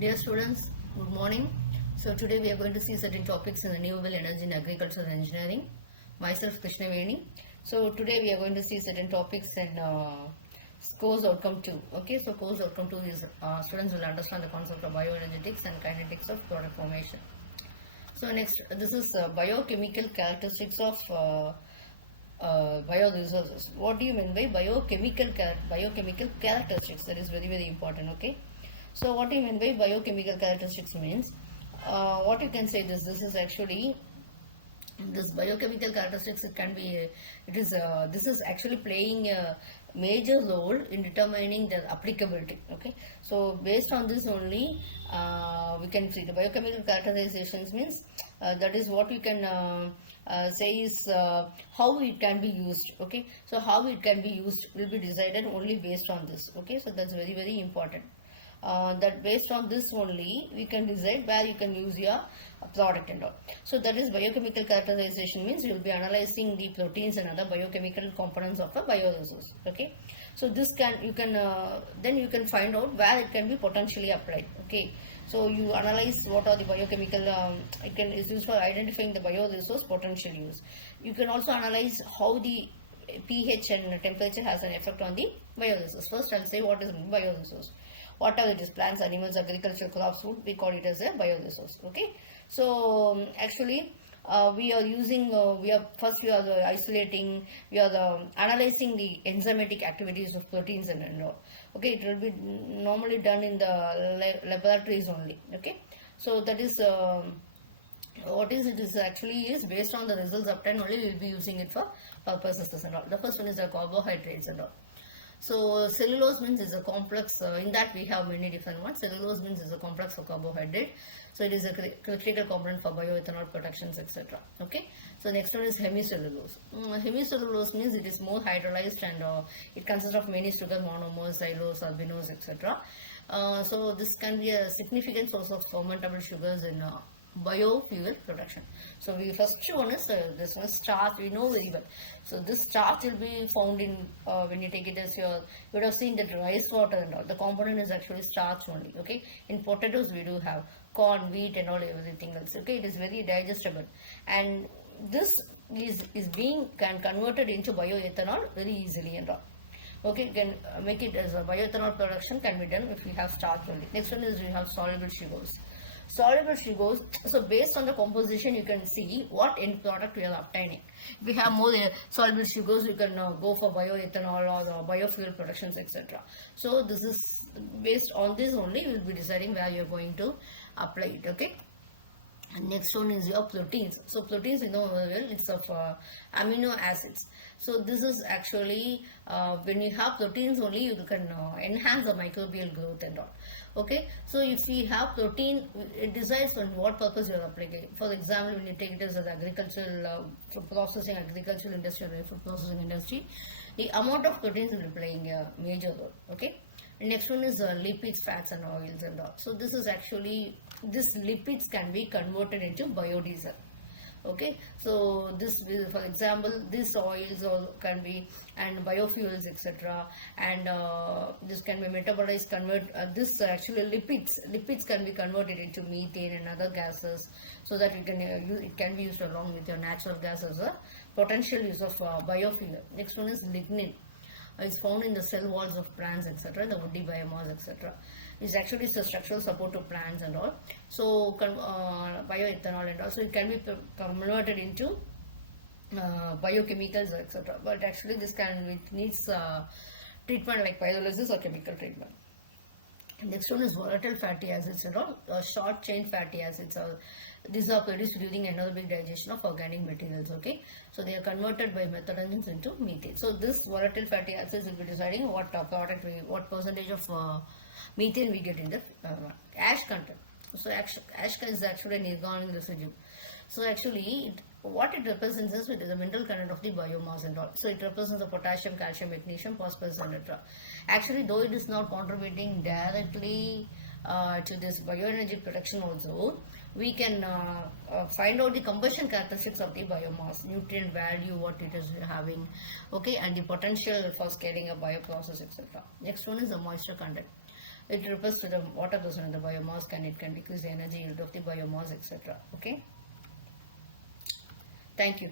Dear students, good morning. So today we are going to see certain topics in renewable energy in agriculture and engineering. Myself Krishna Veni. So today we are going to see certain topics in course outcome 2. Okay, so course outcome 2 is students will understand the concept of bioenergetics and kinetics of product formation. So next, this is biochemical characteristics of bioresources. What do you mean by biochemical characteristics? That is very important. Okay. So what do you mean by biochemical characteristics means? What you can say this is actually this biochemical characteristics. It can be this is actually playing a major role in determining their applicability. Okay, so based on this only we can see the biochemical characterizations means that is what you can say is how it can be used. Okay, so how it can be used will be decided only based on this. Okay, so that's very important. That based on this only we can decide where you can use your product and all. So that is biochemical characterization means you will be analyzing the proteins and other biochemical components of a bioresource. Okay, so this can you can then you can find out where it can be potentially applied. Okay, so you analyze what are the biochemical it can is used for identifying the bioresource potential use. You can also analyze how the pH and temperature has an effect on the bioresource. First I'll say what is bioresource. Whatever it is, plants, animals, agriculture, crops, food, we call it as a bioresource. Okay, so actually we are using we are isolating, we are analyzing the enzymatic activities of proteins and all. Okay, it will be normally done in the laboratories only. Okay, so that is what is it is actually is based on the results obtained only we will be using it for purposes and all. The first one is the carbohydrates and all. So cellulose means is a complex, in that we have many different ones. Cellulose means is a complex of carbohydrate. So it is a critical component for bioethanol productions, etc. Okay. So next one is hemicellulose. Hemicellulose means it is more hydrolyzed and it consists of many sugar monomers, xylose, albuminose, etc. So this can be a significant source of fermentable sugars in biofuel production. So we first one is this one starch, we know very well. So this starch will be found in when you take it as your, you would have seen that rice water and all, the component is actually starch only. Okay, in potatoes we do have corn, wheat and all everything else. Okay, it is very digestible and this is being converted into bioethanol very easily and all. Okay, you can make it as a bioethanol production can be done if we have starch only. Next one is we have soluble sugars. Soluble sugars, so based on the composition you can see what end product we are obtaining. If we have more soluble sugars, you can go for bioethanol or biofuel productions, etc. So this is based on this only you will be deciding where you are going to apply it. Okay. And next one is your proteins. So proteins, you know well, it's of amino acids. So this is actually when you have proteins only you can enhance the microbial growth and all. Okay, so if we have protein, it decides on what purpose you are applying. For example, when you take it as an agricultural processing, agricultural industry or food processing industry, the amount of proteins will be playing a major role. Okay. Next one is lipids, fats and oils and all. So this is actually, this lipids can be converted into biodiesel. Okay, so this will, for example, these oils can be and biofuels, etc. And this can be metabolized, this actually lipids can be converted into methane and other gases, so that it can be used along with your natural gas as a potential use of biofuel. Next one is lignin. It's found in the cell walls of plants, etc. The woody biomass, etc. It's actually a structural support to plants and all. So bioethanol and also it can be converted into biochemicals, etc. But actually this needs treatment like pyrolysis or chemical treatment. Next one is volatile fatty acids and all, short chain fatty acids. These are produced during anaerobic digestion of organic materials. Okay, so they are converted by methanogens into methane. So this volatile fatty acids will be deciding what product what percentage of methane we get in the ash content. So ash is actually an organic residue. So actually what it represents is it is a mineral content of the biomass and all. So it represents the potassium, calcium, magnesium, phosphorus, etc. Actually, though it is not contributing directly to this bioenergy production also, we can find out the combustion characteristics of the biomass, nutrient value, what it is having, okay, and the potential for scaling a bioprocess, etc. Next one is the moisture content. it refers to the water present in the biomass, and it can decrease the energy yield of the biomass, etc. Okay. Thank you.